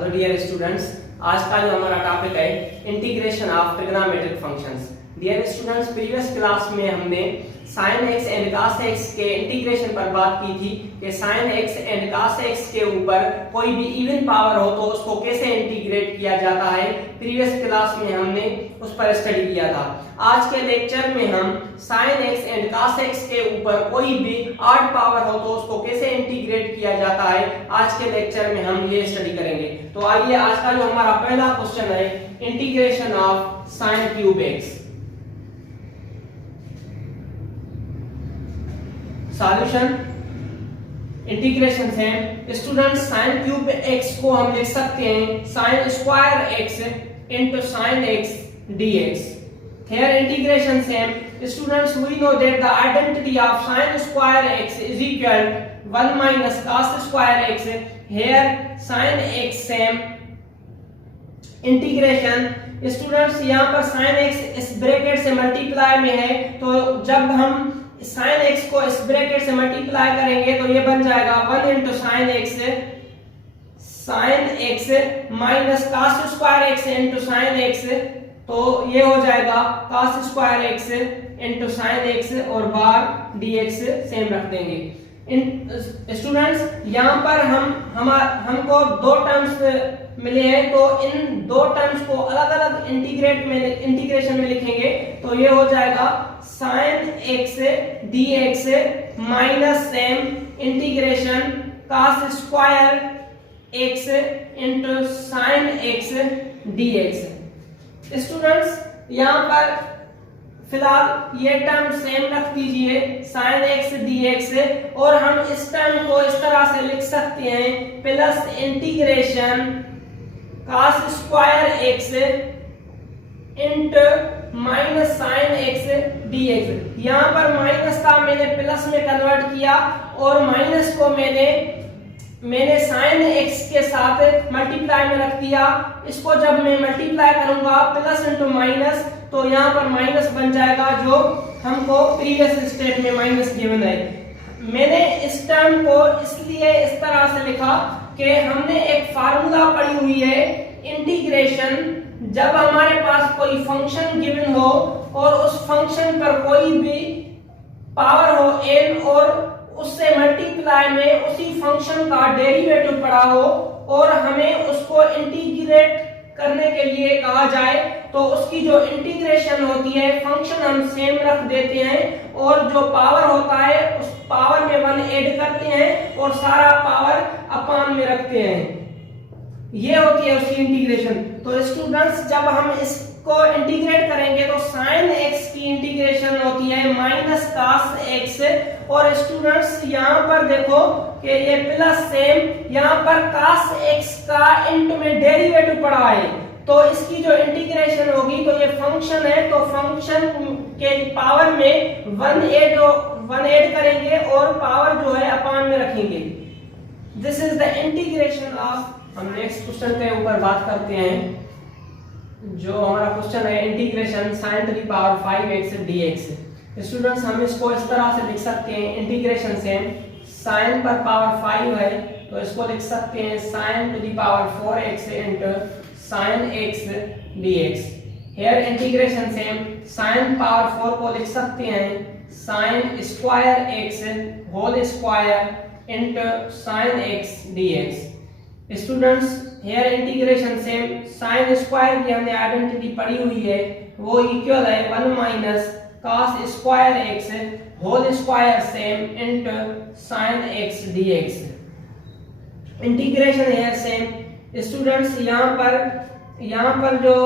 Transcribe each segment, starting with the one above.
Hello dear students, आज का जो हमारा टॉपिक है integration of trigonometric functions. Dear students, previous class में हमने sin x and cos x के इंटीग्रेशन पर बात की थी कि sin x and cos x के ऊपर कोई भी इवन पावर हो तो उसको कैसे इंटीग्रेट किया जाता है। प्रीवियस क्लास में हमने उस पर स्टडी किया था। आज के लेक्चर में हम sin x and cos x के ऊपर कोई भी ऑड पावर हो तो उसको कैसे इंटीग्रेट किया जाता है, आज के लेक्चर में हम ये स्टडी करेंगे। तो आइए, आज का जो हमारा पहला क्वेश्चन है integration of sin cube x। Solution integration से स्टूडेंट्स sin क्यूब x को हम लिख सकते हैं sin square x into sin x dx। Here integration same students, we know that the identity of sin square x is equal 1 minus cos square x। Here sin x same integration students, यहाँ पर sin x इस bracket से multiply में है, तो जब हम sin x को इस ब्रैकेट से मल्टीप्लाई करेंगे तो ये बन जाएगा 1 into sin x minus cos square x into sin x, तो ये हो जाएगा cos square x into sin x और बार dx सेम रख देंगे। स्टूडेंट्स, यहाँ पर हमको दो टर्म्स मिले हैं, तो इन दो टर्म्स को अलग अलग इंटीग्रेशन में लिखेंगे, तो ये हो जाएगा sin x dx minus same integration cos square x into sin x dx। Students, यहाँ पर फिलहाल ये टर्म सेम रख दीजिए sin x dx, और हम इस टर्म को इस तरह से लिख सकते हैं plus integration cos square x into minus sin x dx। यहाँ पर माइनस था, मैंने प्लस में कन्वर्ट किया, और माइनस को मैंने sin x के साथ मल्टीप्लाई में रख दिया। इसको जब मैं मल्टीप्लाई करूंगा प्लस इंटू माइनस, तो यहाँ पर माइनस बन जाएगा, जो हमको प्रीवियस स्टेप में माइनस गिवन है। मैंने इस टर्म को इसलिए इस तरह से लिखा कि हमने एक फार्मूला पढ़ी हुई है इंटीग्रेशन, जब हमारे पास कोई फंक्शन गिवन हो और उस फंक्शन पर कोई भी पावर हो n, और उससे मल्टीप्लाई में उसी फंक्शन का डेरिवेटिव पड़ा हो और हमें उसको इंटीग्रेट करने के लिए कहा जाए, तो उसकी जो इंटीग्रेशन होती है फंक्शन हम सेम रख देते हैं, और जो पावर होता है उस पावर में 1 ऐड करते हैं और सारा पावर अपान में रखते हैं। ये होती है उसकी इंटीग्रेशन। तो स्टूडेंट्स, जब हम इसको इंटीग्रेट करेंगे तो sin x की इंटीग्रेशन होती है माइनस cos x, और स्टूडेंट्स यहाँ पर देखो कि ये प्लस सेम, यहाँ पर cos x का इंट में डेरिवेटिव पड़ा है, तो इसकी जो इंटीग्रेशन होगी, तो ये फंक्शन है, तो फंक्शन के पावर में 1 ऐड करेंगे और पावर जो है अपान में रखेंगे। This is the integration of. हम नेक्स्ट क्वेश्चन के ऊपर बात करते हैं, जो हमारा क्वेश्चन है integration sin to the power 5x dx। Students, हम इसको इस तरह से लिख सकते हैं इंटीग्रेशन से sin पर पावर 5 है, तो इसको लिख सकते हैं sin to the power 4x into sin x dx। Here integration से sin पावर 4 को लिख सकते हैं sin square x whole square into sin x dx। Students, here integration से sin स्क्वायर की हमने आइडेंटिटी पढ़ी हुई है, वो इक्वल है 1 minus cos square x whole square same into sin x dx। Integration here same students, यहाँ पर जो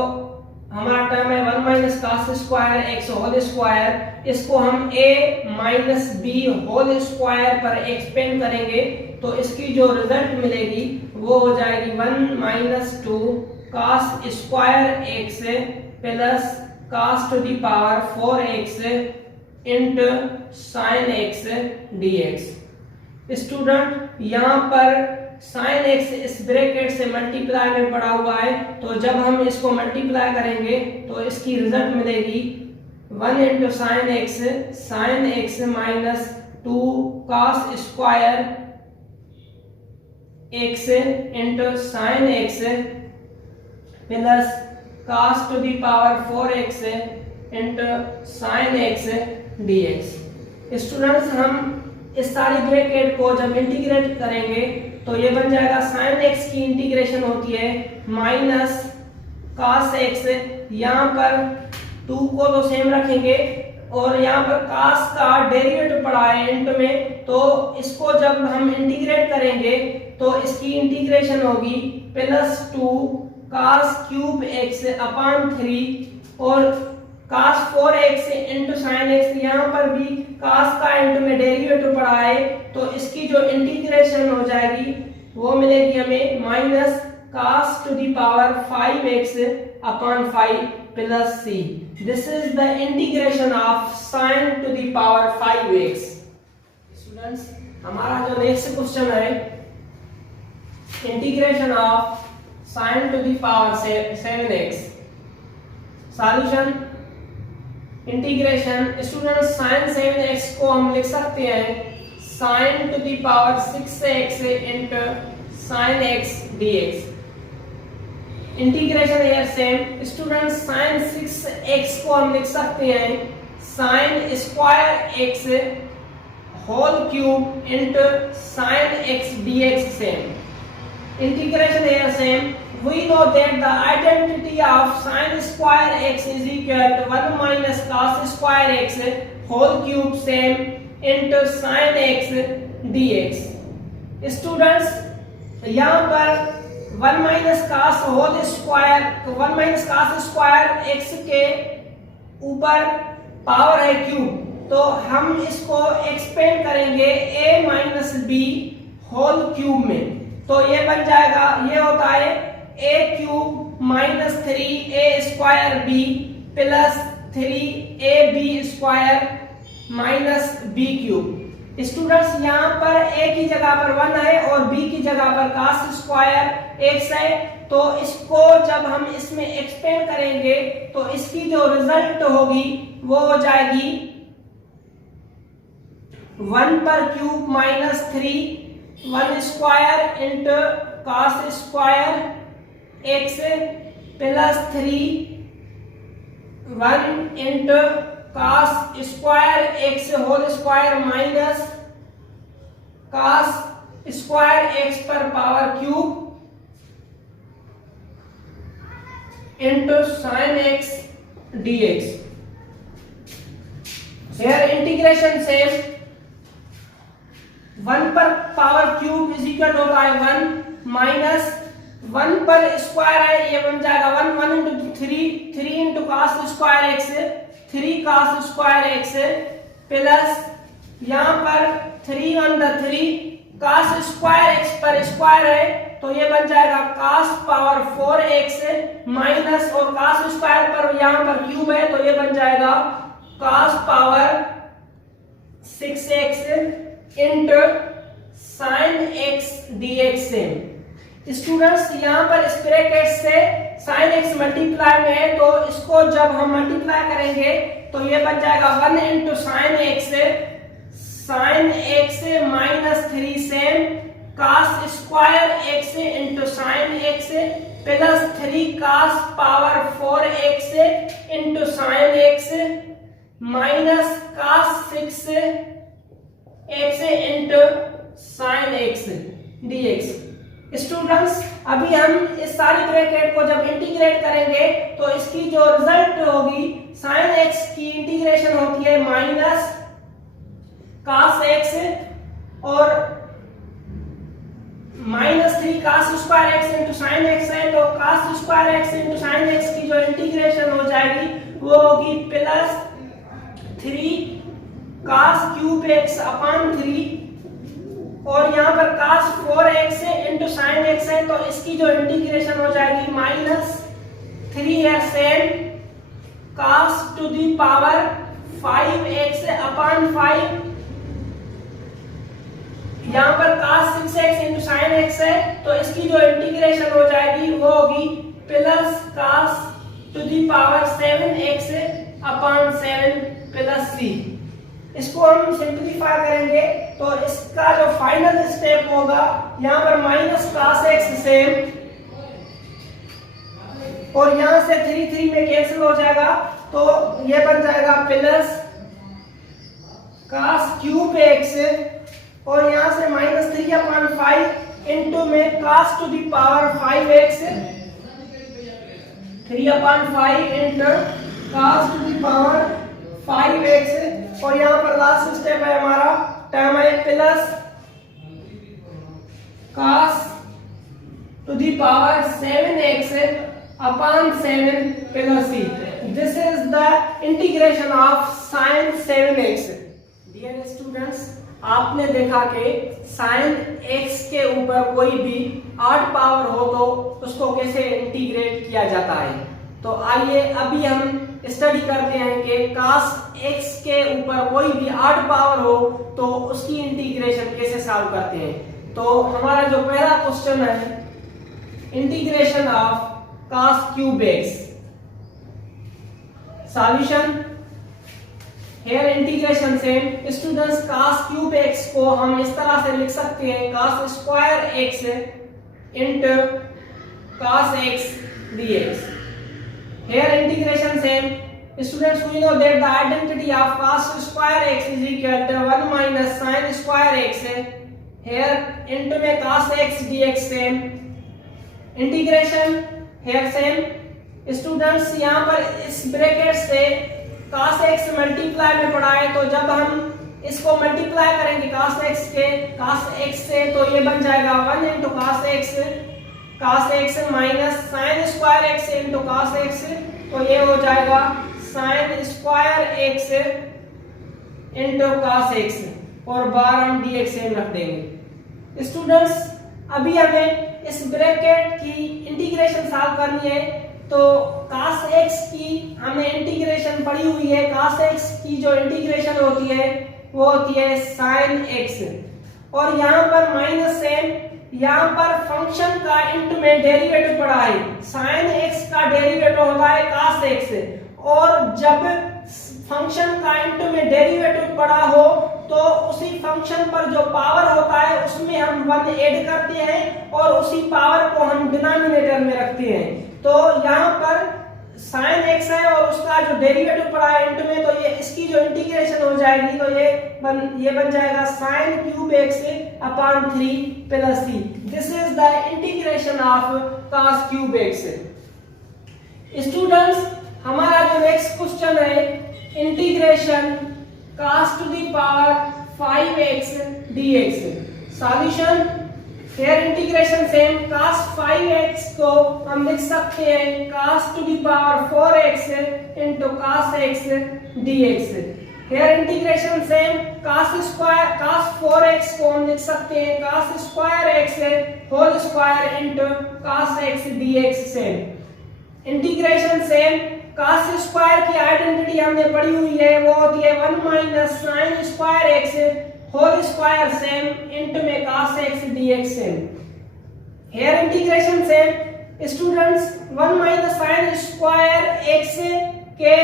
हमारा टर्म है 1 minus cos square x whole square, इसको हम a minus b whole square पर एक्सपेंड करेंगे, तो इसकी जो रिजल्ट मिलेगी वो हो जाएगी 1 minus 2 cos square x plus cos to the power 4x into sin x dx। Student, यहाँ पर sin x इस ब्रैकेट से मल्टीप्लाई में पड़ा हुआ है, तो जब हम इसको मल्टीप्लाई करेंगे तो इसकी रिजल्ट मिलेगी 1 into sin x minus 2 cos square x into sine x plus cos to the power 4x into sine x dx। Students हम इस सारी ब्रैकेट को जब इंटीग्रेट करेंगे तो ये बन जाएगा साइन एक्स की इंटीग्रेशन होती है माइनस cos x, यहाँ पर 2 को तो सेम रखेंगे और यहाँ पर cos का डेरिवेटिव पड़ा है इंट में, तो इसको जब हम इंटीग्रेट करेंगे तो इसकी इंटीग्रेशन होगी plus 2 cos cube x upon 3 और cos 4x into sine x, यहाँ पर भी cos का इंट में डेरिवेटिव पड़ा है तो इसकी जो इंटीग्रेशन हो जाएगी वो मिलेगी हमें minus cos to the power 5x upon 5 plus c। This is the integration of sin to the power 5x। Students हमारा जो नेक्स्ट क्वेश्चन है integration of sin to the power 7x। Solution integration student sin 7x को हम लिख सकते हैं sin to the power 6x into sin x dx। Integration here same student sin 6x को हम लिख सकते हैं sin square x whole cube into sin x dx same. Integration here same. We know that the identity of sin square x is equal to 1 minus cos square x whole cube same into sin x dx। Students यहाँ पर 1 minus cos whole square, 1 minus cos square x के ऊपर power है cube, तो हम इसको expand करेंगे a minus b whole cube में, तो ये बन जाएगा, ये होता है a cube minus 3a square b plus 3ab square minus b cube. Students यहाँ पर a की जगह पर 1 है और b की जगह पर cos स्क्वायर x है, तो इसको जब हम इसमें एक्सपेंड करेंगे तो इसकी जो रिजल्ट होगी वो हो जाएगी 1 पर cube minus 1 square into cos square x plus 1 into cos square x whole square minus cos square x पर power cube into sin x dx। Here integration says 1 पर पावर क्यूब इज इक्वल होता है 1 minus 1 पर square है, ये बन जाएगा 1 into 3 into cos square x 3 cos square x plus यहाँ पर 3 1 3 cos स्क्वायर x पर स्क्वायर है, तो ये बन जाएगा cos पावर 4x माइनस और cos स्क्वायर पर यहाँ पर क्यूब है तो ये बन जाएगा cos power 6x into sin x dx से। स्टूडेंट्स यहाँ पर इस ब्रैकेट से sin x मल्टीप्लाई में है, तो इसको जब हम मल्टीप्लाई करेंगे तो ये बन जाएगा 1 into sin x minus 3 same cos square x into sin x plus 3 cos power 4x into sin x minus cos 6x into sin x dx। Students अभी हम इस सारी ब्रैकेट को जब इंटीग्रेट करेंगे तो इसकी जो रिजल्ट होगी sin x की इंटीग्रेशन होती है माइनस cos x और minus 3 cos square x into sin x है, तो cos square x into sin x की जो इंटीग्रेशन हो जाएगी वो होगी plus 3 cos cube x upon 3 और यहाँ पर cos 4x into sin x है, तो इसकी जो इंटीग्रेशन हो जाएगी minus 3x cos to the power 5x upon 5, यहाँ पर cos 6x into sin x है, तो इसकी जो इंटीग्रेशन हो जाएगी वो होगी plus cos to the power 7x upon 7 plus c। इसको हम सिंप्लीफाई करेंगे तो इसका जो फाइनल स्टेप होगा यहाँ पर माइनस cos x सेम, और यहाँ से 3 में कैंसिल हो जाएगा तो ये बन जाएगा प्लस cos क्यूब x, और यहाँ से माइनस 3/5 इंटू में cos to the power 5x, 3/5 into cos to the power 5x, और यहाँ पर लास्ट स्टेप है हमारा टर्म है plus cos to the power 7x upon 7 plus c. This is the integration of sin 7x. Dear students, आपने देखा कि sin x के ऊपर कोई भी ऑड पावर हो तो उसको कैसे इंटीग्रेट किया जाता है। तो आइए अभी हम स्टडी करते हैं कि cos x के ऊपर कोई भी ऑड पावर हो तो उसकी इंटीग्रेशन कैसे सॉल्व करते हैं। तो हमारा जो पहला क्वेश्चन है, integration of cos cube x, solution here integration से स्टूडेंट्स cos cube x को हम इस तरह से लिख सकते हैं cos square x into cos x dx. Here integration same. Students, we know that the identity of cos square x is equal to 1 minus sin square x. Here into में cos x dx same. Integration here same. Students, यहाँ पर इस bracket से cos x multiply में पढ़ा है, तो जब हम इसको मल्टीप्लाई करेंगे cos x से तो ये बन जाएगा 1 into cos x minus sin square x into cos x, तो ये हो जाएगा sin square x into cos x, और बार हम dx सेम रख देंगे। स्टूडेंट्स, अभी हमें इस ब्रैकेट की इंटीग्रेशन सॉल्व करनी है, तो cos x की हमने इंटीग्रेशन पढ़ी हुई है। cos x की जो इंटीग्रेशन होती है वो होती है sin x, और यहाँ पर माइनस सेम, यहाँ पर फंक्शन का इंटू में डेरिवेटिव पढ़ा है। sin x का डेरिवेटिव होता है cos x, और जब फंक्शन का इंटू में डेरिवेटिव पढ़ा हो तो उसी फंक्शन पर जो पावर होता है उसमें हम 1 ऐड करते हैं और उसी पावर को हम डिनोमिनेटर में रखते हैं। तो यहाँ पर sin x है और उसका जो डेरिवेटिव पड़ा है इंटू में, तो ये इसकी जो इंटीग्रेशन हो जाएगी तो ये बन जाएगा sin cube x upon 3 plus c. This is the integration of cos cube x. Students, हमारा जो नेक्स्ट क्वेश्चन है, integration cos to the power 5x dx. Solution here integration same, cos 5x को हम लिख सकते हैं cos to the power 4x into cos x dx. here integration same, cos 4x को हम लिख सकते हैं cos square x whole square into cos x dx same. Integration same, cos square की आइडेंटिटी हमने पढ़ी हुई है, वो होती है 1 minus sin square x whole square same into में cos x dx same. Here integration same. Students, 1 minus sin square x के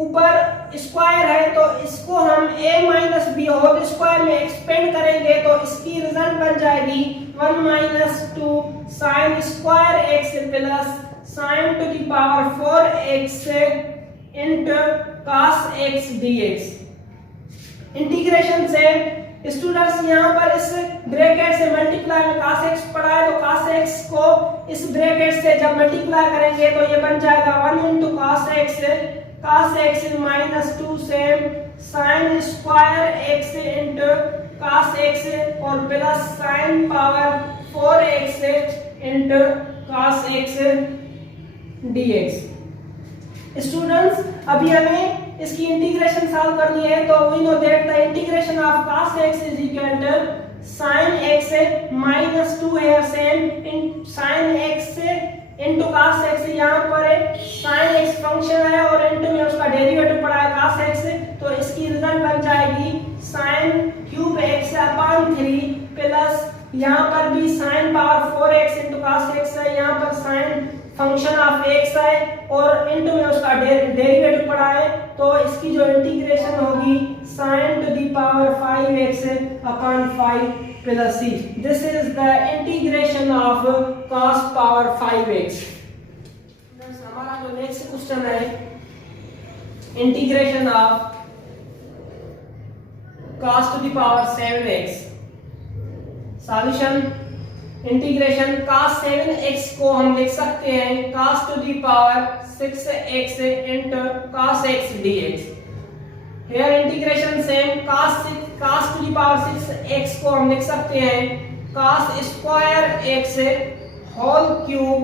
ऊपर स्क्वायर है तो इसको हम a minus b whole square में एक्सपेंड करेंगे तो इसकी रिजल्ट बन जाएगी 1 minus 2 sin square x plus sin to the power 4x into cos x dx. Integration से स्टूडेंट्स, यहाँ पर इस ब्रैकेट से मल्टीप्लाई में cos x पढ़ा है, तो cos x को इस ब्रैकेट से जब मल्टीप्लाई करेंगे तो ये बन जाएगा 1 into cos x minus 2 same sin square x into cos x और plus sin power 4x into cos x dx. Students, अभी हमें इसकी इंटीग्रेशन सॉल्व करनी है, तो we know that the integration of cos x is equal to sin x minus 2 है same in sin x into cos x. यहाँ पर sin x function है और इनटू में उसका डेरिवेटिव पड़ा है cos x, तो इसकी रिजल्ट बन जाएगी sin cube x upon 3 plus यहाँ पर भी sin power 4x into cos x है, यहाँ पर sin फंक्शन ऑफ एक्स है और इनटू में उसका डेरिवेटिव पड़ा है, तो इसकी जो इंटीग्रेशन होगी sin to the power 5x upon 5 plus c। This is the integration of cos power 5x। हमारा जो नेक्स्ट क्वेश्चन है, integration of cos to the power 7x। Solution, integration cos 7x को हम लिख सकते हैं cos to the power 6x into cos x dx। Here integration same, cos to the power 6x को हम लिख सकते हैं cos square x whole cube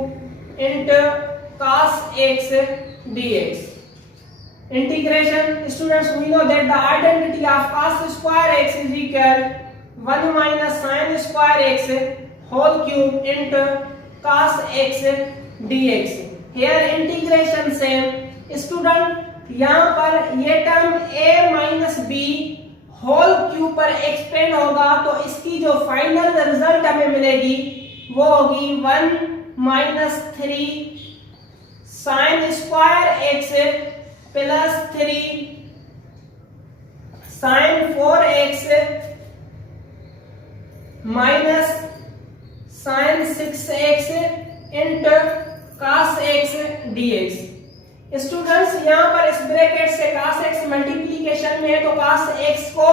into cos x dx। Integration, students, we know that the identity of cos square x is equal 1 minus sin square x whole cube into cos x dx। Here integration same, student, यहाँ पर ये term a minus b whole cube पर expand होगा, तो इसकी जो final result हमें मिलेगी वो होगी 1 minus 3 sin square x plus 3 sin 4x minus sin 6x into cos x dx। Students, यहाँ पर इस ब्रैकेट से cos x मल्टीप्लीकेशन में है, तो cos x को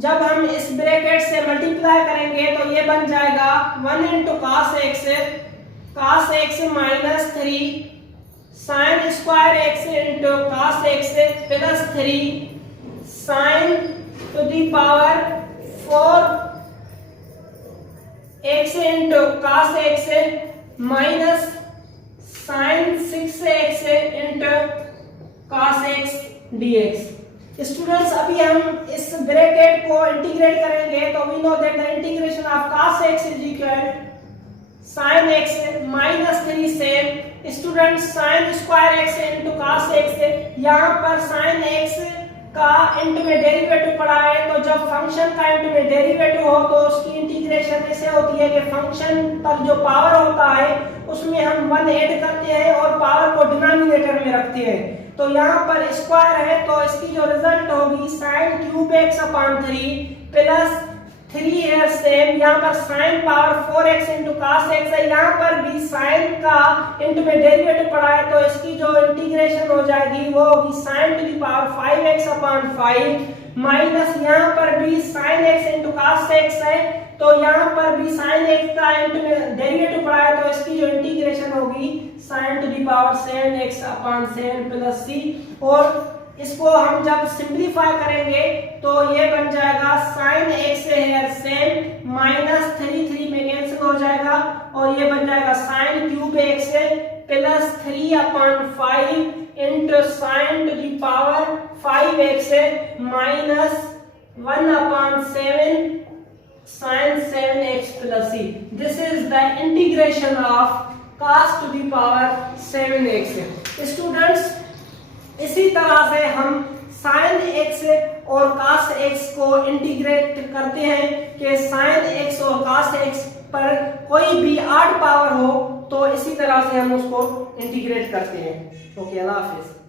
जब हम इस ब्रैकेट से मल्टीप्लाई करेंगे तो ये बन जाएगा 1 into cos x minus 3 sin square x into cos x plus 3 sin to the power 4 x into cos x minus sin 6x into cos x dx। Students, अभी हम इस ब्रैकेट को इंटीग्रेट करेंगे, तो we know that the integration of cos x is equal sin x minus 3 से student sin square x into cos x, यहाँ पर sin x का इंटू में डेरिवेटिव पड़ा है, तो जब फंक्शन का इंटू में डेरिवेटिव हो तो उसकी इंटीग्रेशन ऐसे होती है कि फंक्शन पर जो पावर होता है उसमें हम 1 ऐड करते हैं और पावर को डिनोमिनेटर में रखते हैं। तो यहाँ पर स्क्वायर है, तो इसकी जो रिजल्ट होगी sin cube x upon 3 plus 3 है सेम, यहाँ पर sin power 4x into cos x है, यहाँ पर भी sin का इंटू में डेरिवेटिव पड़ा है, तो इसकी जो इंटीग्रेशन हो जाएगी वो होगी sin to the power 5x upon 5 minus यहाँ पर भी sin x into cos x है, तो यहाँ पर भी sin x का इंटू में डेरिवेटिव पड़ा है, तो इसकी जो इंटीग्रेशन होगी sin to the power 7x upon 7 plus c। और इसको हम जब सिंप्लीफाई करेंगे तो ये बन जाएगा sin x है सेम माइनस 3 में कैंसिल हो जाएगा, और ये बन जाएगा sin cube x plus 3 upon 5 into sin to the power 5x minus 1 upon 7 sin 7x plus c। This is the integration of cos to the power 7x। Students, इसी तरह से हम sin x और cos x को integrate करते हैं कि sin x और cos x पर कोई भी ऑड पावर हो तो इसी तरह से हम उसको इंटीग्रेट करते हैं। ओके, अल्लाह हाफिज।